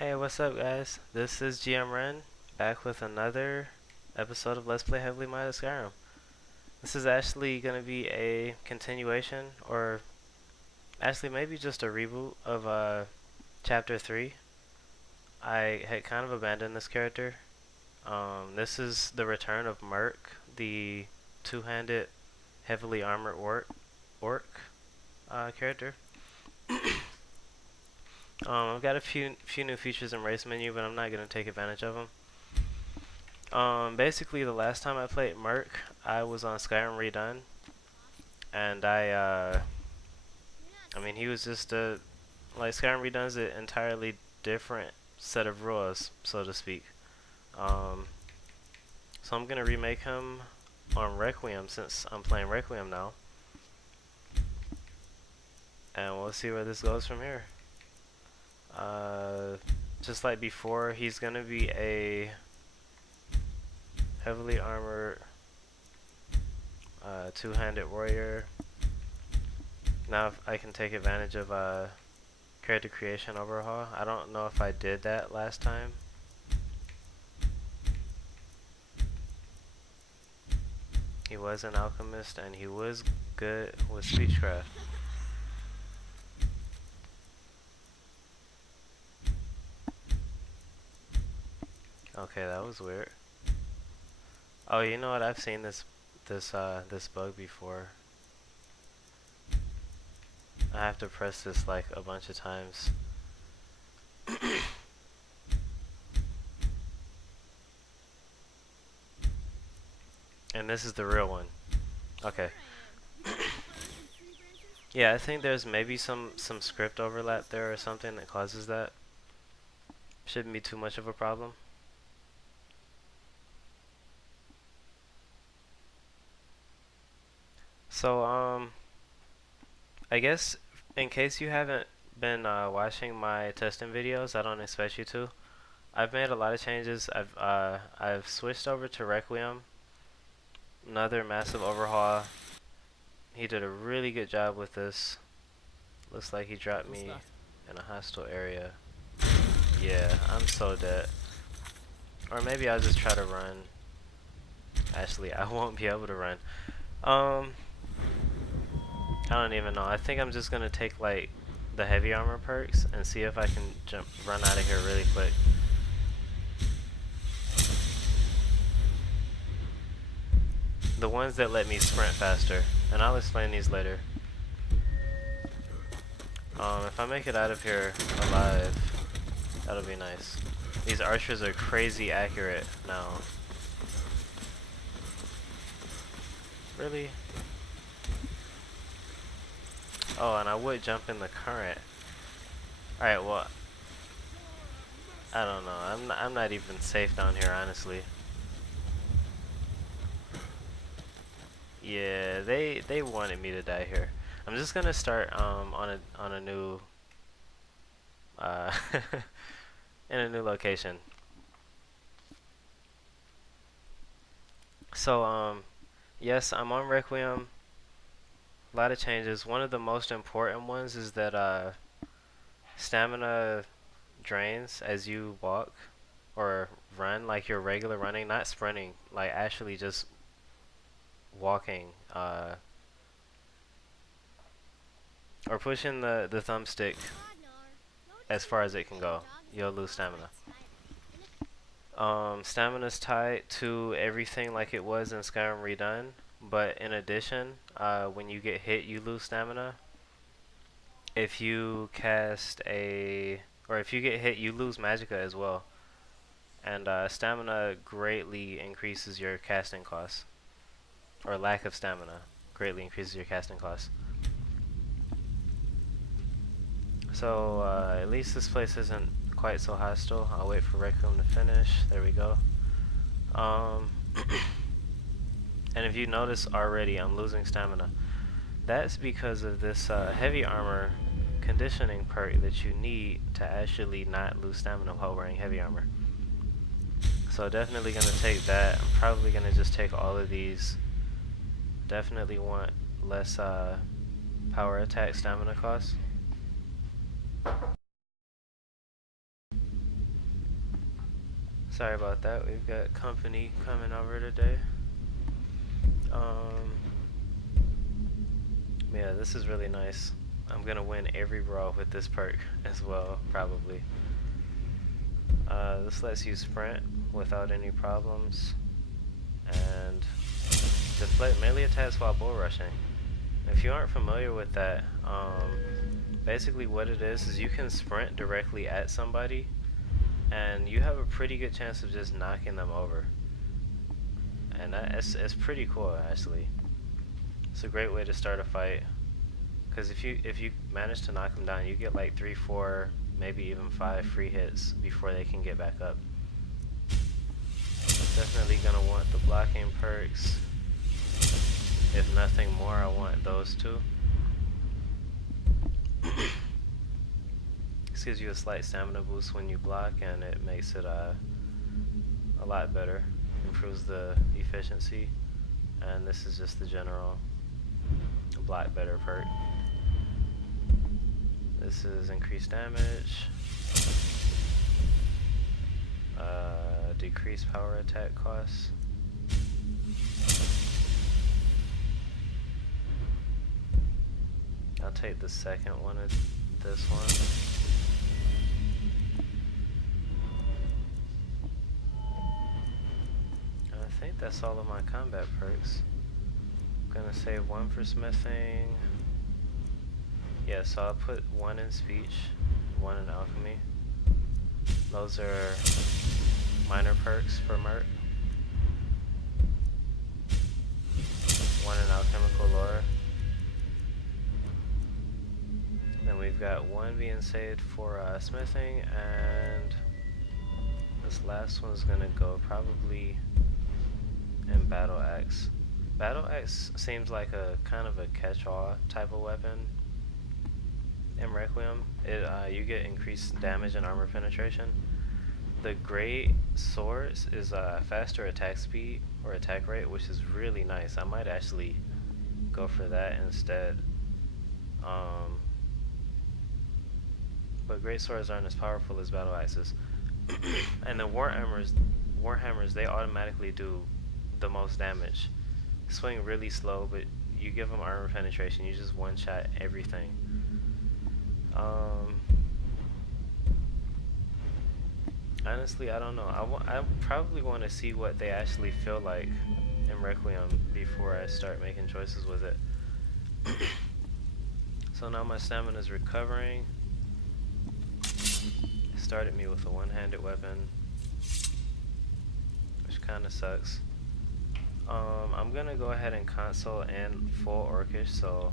Hey, what's up, guys? This is GM Ren, back with another episode of Let's Play Heavily Modded Skyrim. This is actually going to be a continuation, or actually maybe just a reboot of Chapter 3. I had kind of abandoned this character. This is the return of Murk, the two-handed, heavily armored orc character. I've got a few new features in race menu, but I'm not gonna take advantage of them. Basically, the last time I played Murk, I was on Skyrim Redone, and I mean, he was just like Skyrim Redone is an entirely different set of rules, so to speak. So I'm gonna remake him on Requiem since I'm playing Requiem now, and we'll see where this goes from here. Just like before, he's gonna be a heavily armored two-handed warrior. Now if I can take advantage of character creation overhaul. I don't know if I did that last time. He was an alchemist and he was good with speechcraft. Okay, that was weird. Oh, you know what? I've seen this bug before. I have to press this like a bunch of times. And this is the real one. Okay. Yeah, I think there's maybe some script overlap there or something that causes that. Shouldn't be too much of a problem. So, I guess in case you haven't been watching my testing videos, I don't expect you to. I've made a lot of changes. I've switched over to Requiem. Another massive overhaul. He did a really good job with this. Looks like he dropped me in a hostile area. Yeah, I'm so dead. Or maybe I'll just try to run. Actually, I won't be able to run. I don't even know. I think I'm just gonna take like the heavy armor perks and see if I can run out of here really quick. The ones that let me sprint faster, and I'll explain these later. If I make it out of here alive, that'll be nice. These archers are crazy accurate now. Really? Oh, and I would jump in the current. Alright, well, I don't know. I'm not even safe down here, honestly. Yeah, they wanted me to die here. I'm just gonna start on a new in a new location. So yes, I'm on Requiem. A lot of changes. One of the most important ones is that stamina drains as you walk or run, like your regular running, not sprinting, like actually just walking or pushing the thumbstick as far as it can go. You'll lose stamina. Stamina's tied to everything like it was in Skyrim Redone, but in addition, when you get hit, you lose stamina. If you cast if you get hit, you lose magicka as well. And stamina greatly increases your casting costs, or lack of stamina greatly increases your casting costs. So at least this place isn't quite so hostile. I'll wait for Requiem to finish. There we go. And if you notice already, I'm losing stamina. That's because of this heavy armor conditioning perk that you need to actually not lose stamina while wearing heavy armor. So definitely gonna take that. I'm probably gonna just take all of these. Definitely want less power attack stamina costs. Sorry about that. We've got company coming over today. Um, yeah, this is really nice. I'm gonna win every brawl with this perk as well, probably. This lets you sprint without any problems, and deflect melee attacks while bull rushing. If you aren't familiar with that, basically what it is you can sprint directly at somebody, and you have a pretty good chance of just knocking them over. And it's pretty cool, actually. It's a great way to start a fight, because if you manage to knock them down, you get like 3, 4, maybe even 5 free hits before they can get back up. Definitely gonna want the blocking perks. If nothing more, I want those two. This gives you a slight stamina boost when you block, and it makes it a lot better. Improves the efficiency. And this is just the general block better perk. This is increased damage, decreased power attack costs. I'll take the second one of this one. I think that's all of my combat perks. I'm gonna save one for smithing. Yeah, so I'll put one in speech, one in alchemy. Those are minor perks for Murk. One in alchemical lore. Then we've got one being saved for smithing, and this last one's gonna go probably in battle axe. Battle axe seems like a kind of a catch-all type of weapon. In Requiem, you get increased damage and armor penetration. The great swords is faster attack speed or attack rate, which is really nice. I might actually go for that instead. But great swords aren't as powerful as battle axes. And the warhammers, they automatically do the most damage. Swing really slow, but you give them armor penetration. You just one-shot everything. Honestly, I don't know. I probably want to see what they actually feel like in Requiem before I start making choices with it. So now my stamina is recovering. It started me with a one-handed weapon, which kind of sucks. I'm gonna go ahead and console and full orcish, so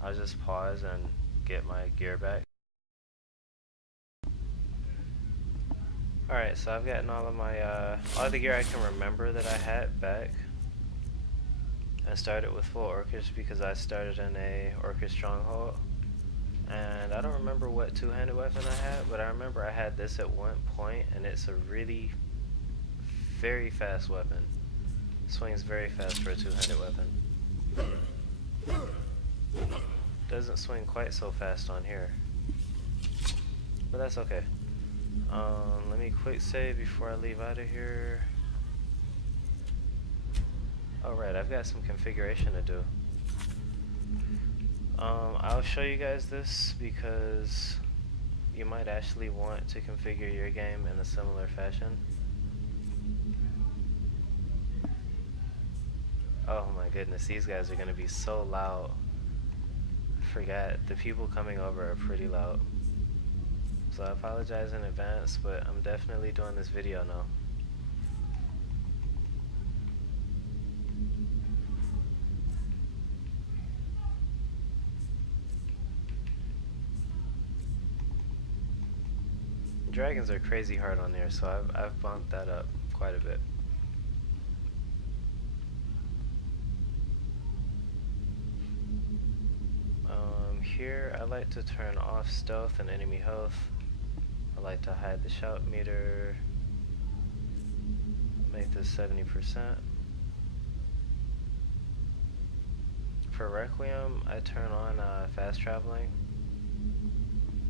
I'll just pause and get my gear back. Alright, so I've gotten all of my all the gear I can remember that I had back. I started with full orcish because I started in a orcish stronghold. And I don't remember what two-handed weapon I had, but I remember I had this at one point, and it's a really very fast weapon. Swings very fast for a two-handed weapon. Doesn't swing quite so fast on here, but that's okay. Let me quick save before I leave out of here. Alright, I've got some configuration to do. I'll show you guys this because you might actually want to configure your game in a similar fashion. Oh my goodness, these guys are gonna be so loud. Forgot, the people coming over are pretty loud. So I apologize in advance, but I'm definitely doing this video now. Dragons are crazy hard on there, so I've bumped that up quite a bit. Here I like to turn off stealth and enemy health. I like to hide the shout meter. Make this 70%. For Requiem, I turn on fast traveling.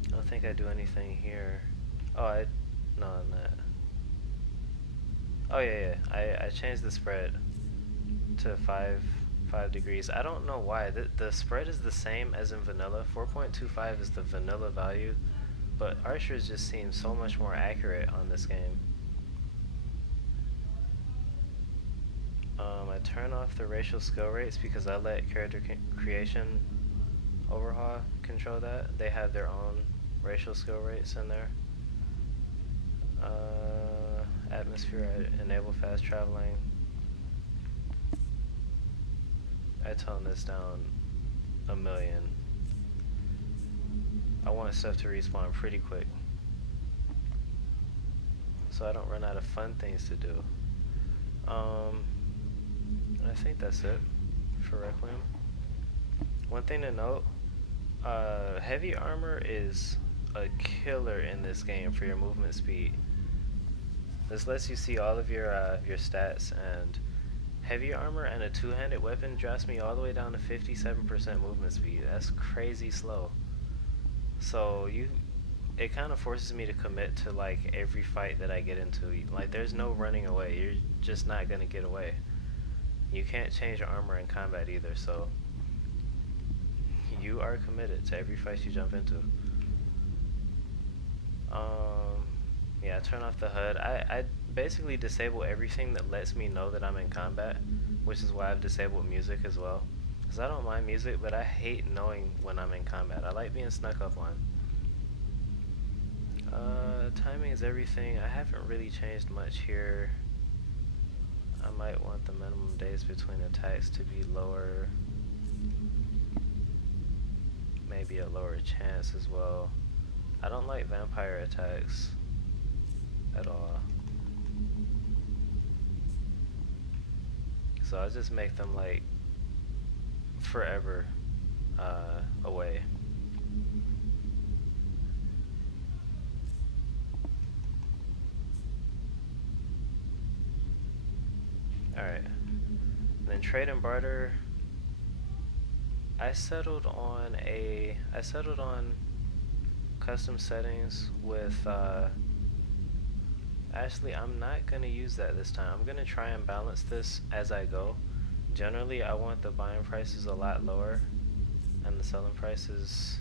I don't think I do anything here. Oh, no, on that. Oh yeah, yeah. I changed the spread to 5 degrees. I don't know why. The spread is the same as in vanilla. 4.25 is the vanilla value, but archers just seem so much more accurate on this game. I turn off the racial skill rates because I let character creation overhaul control that. They have their own racial skill rates in there. Atmosphere, I enable fast traveling. I tone this down a million. I want stuff to respawn pretty quick, so I don't run out of fun things to do. I think that's it for Requiem. One thing to note, heavy armor is a killer in this game for your movement speed. This lets you see all of your stats, and heavy armor and a two-handed weapon drops me all the way down to 57% movement speed. That's crazy slow. So it kind of forces me to commit to like every fight that I get into. Like there's no running away. You're just not gonna get away. You can't change your armor in combat either, so you are committed to every fight you jump into. Yeah, turn off the HUD. I basically disable everything that lets me know that I'm in combat, which is why I've disabled music as well. Because I don't mind music, but I hate knowing when I'm in combat. I like being snuck up on. Timing is everything. I haven't really changed much here. I might want the minimum days between attacks to be lower. Maybe a lower chance as well. I don't like vampire attacks at all. So I'll just make them like forever away. Alright. Then trade and barter. I settled on custom settings with actually I'm not gonna use that this time. I'm gonna try and balance this as I go. Generally I want the buying prices a lot lower and the selling prices,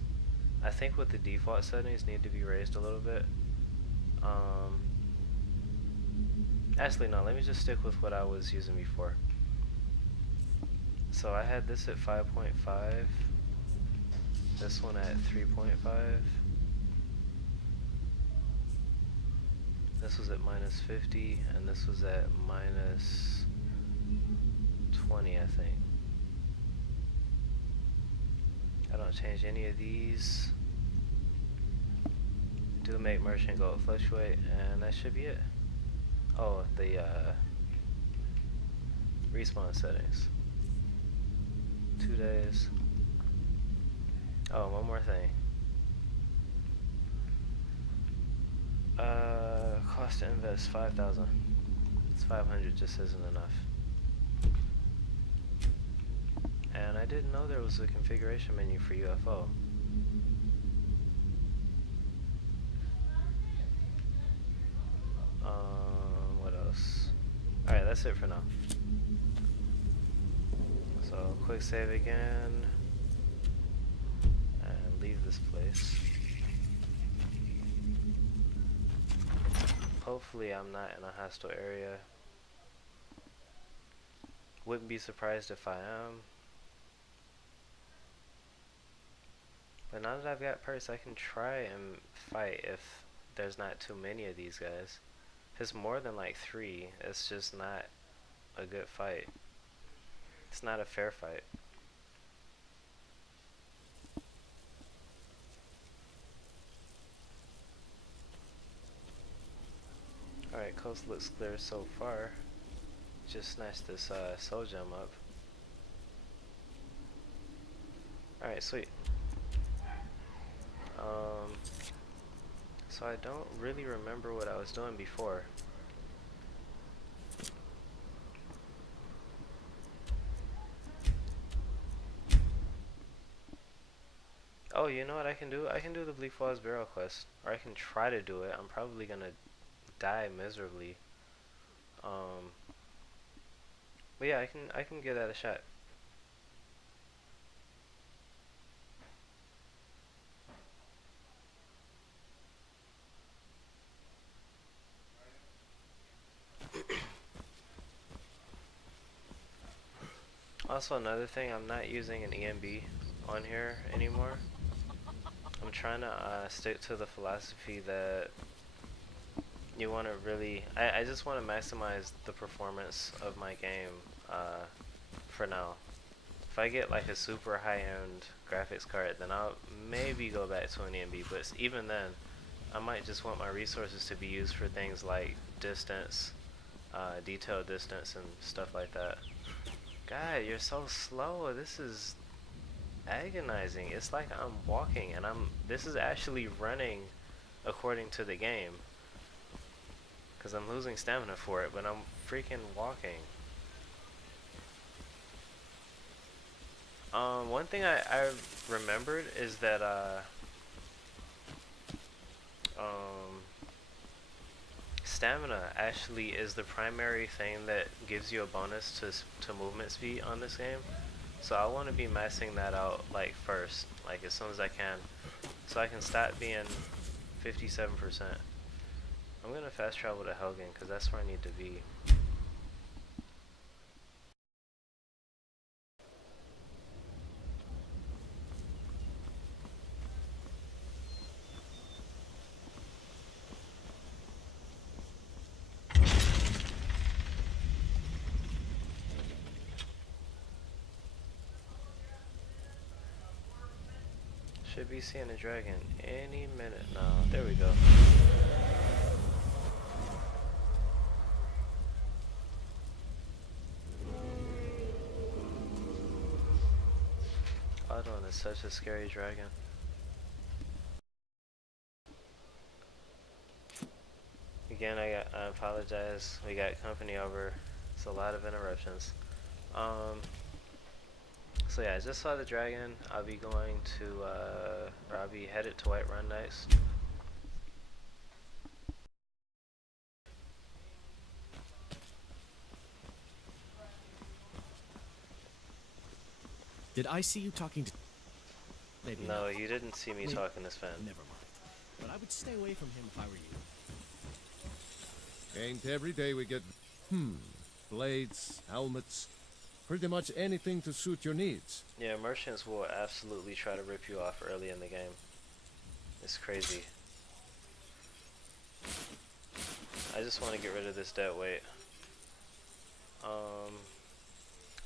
I think with the default settings, need to be raised a little bit. Actually no, let me just stick with what I was using before. So I had this at 5.5, this one at 3.5, this was at -50, and this was at -20, I think. I don't change any of these. Do make merchant gold fluctuate, and that should be it. Oh, the respawn settings. 2 days. Oh, one more thing. Cost to invest 5,000. It's 500 just isn't enough. And I didn't know there was a configuration menu for UFO. What else? Alright, that's it for now. So, quick save again. And leave this place. Hopefully I'm not in a hostile area. Wouldn't be surprised if I am. But now that I've got perks, I can try and fight if there's not too many of these guys. If it's more than like 3, it's just not a good fight. It's not a fair fight. Alright, coast looks clear so far. Just snatched this soul gem up. Alright, sweet. So I don't really remember what I was doing before. Oh, you know what I can do? I can do the Bleak Falls Barrel quest. Or I can try to do it. I'm probably gonna die miserably. Um, but yeah, I can give that a shot. Also, another thing, I'm not using an EMB on here anymore. I'm trying to stick to the philosophy that you want to really, I just want to maximize the performance of my game for now. If I get like a super high-end graphics card, then I'll maybe go back to an EMB, but even then, I might just want my resources to be used for things like distance, detailed distance and stuff like that. God, you're so slow. This is agonizing. It's like I'm walking and this is actually running according to the game. Because I'm losing stamina for it, but I'm freaking walking. One thing I remembered is that, stamina actually is the primary thing that gives you a bonus to movement speed on this game. So I want to be maxing that out like first, like as soon as I can, so I can stop being 57%. I'm gonna fast travel to Helgen because that's where I need to be. Should be seeing a dragon any minute now. There we go. Audon is such a scary dragon. Again, I apologize. We got company over. It's a lot of interruptions. So yeah, I just saw the dragon. I'll be going to, or I'll be headed to Whiterun next. Did I see you talking to... Maybe No, not. you didn't see me Wait, talking to Sven. Never mind. But I would stay away from him if I were you. Ain't every day we get... blades, helmets, pretty much anything to suit your needs. Yeah, merchants will absolutely try to rip you off early in the game. It's crazy. I just want to get rid of this dead weight.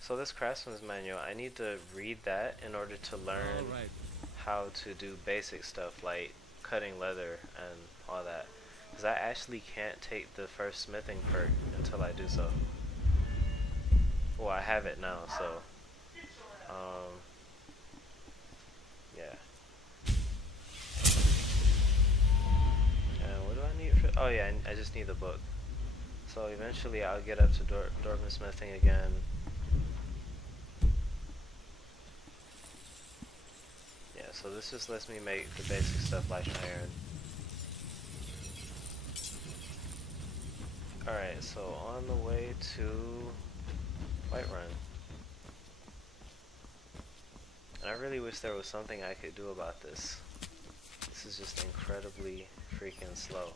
So this craftsman's manual, I need to read that in order to learn how to do basic stuff like cutting leather and all that. Because I actually can't take the first smithing perk until I do so. Well, I have it now, so yeah. And what do I need for? Oh yeah, I just need the book. So eventually I'll get up to dwarven smithing again. Yeah, so this just lets me make the basic stuff like iron. Alright, so on the way to Whiterun. And I really wish there was something I could do about this. This is just incredibly freaking slow.